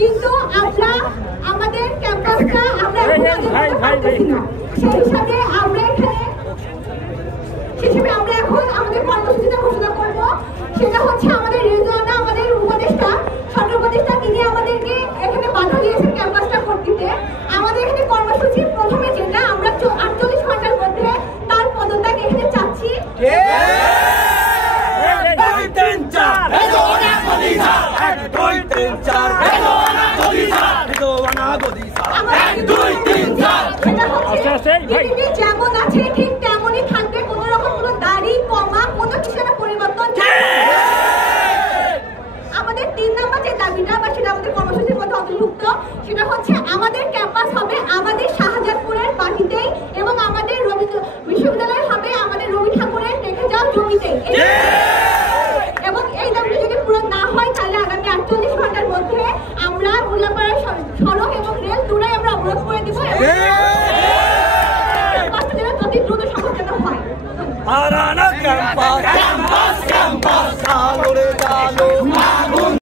কিন্তু আমরা আমাদের ক্যাম্পাসটা আমরা সেই হিসাবে আমরা এখন আমাদের কর্মসূচিটা ঘোষণা করব। সেটা হচ্ছে আমাদের রেজওয়ানা, আমাদের উপদেষ্টা, সরকার উপদেষ্টা, তিনি আমাদেরকে এখানে বাধা দিয়েছেন ক্যাম্পাসটা করতে। আমাদের এখানে কর্মসূচি প্রথমে যেটা আমরা 48 ঘন্টার মধ্যে তার পদত্যাগ এখানে চাচ্ছি। যেমন আছে ঠিক তেমনই থাকবে, কোন রকম কোনো দাড়ি কমা কোনো কিছু পরিবর্তন। আমাদের 3 নম্বর যে দাবিটা বা সেটা আমাদের কর্মসূচির মধ্যে অন্তর্ভুক্ত, সেটা হচ্ছে আমাদের ক্যাম্পাস হবে আমাদের শাহজাদপুরের মাটিতেই এবং আমাদের বিশ্ববিদ্যালয় হবে আমাদের রবি ঠাকুরের রেখে যাওয়া জমিতেই। এবং এই দাবিটা যদি পূরণ না হয় তাহলে আগামী 48 ঘন্টার মধ্যে আমরা উল্লাপাড়া সড়ক এবং রেল দুটোই আমরা অবরোধ করে দিব। যত দ্রুত সম্ভব যেন হয়।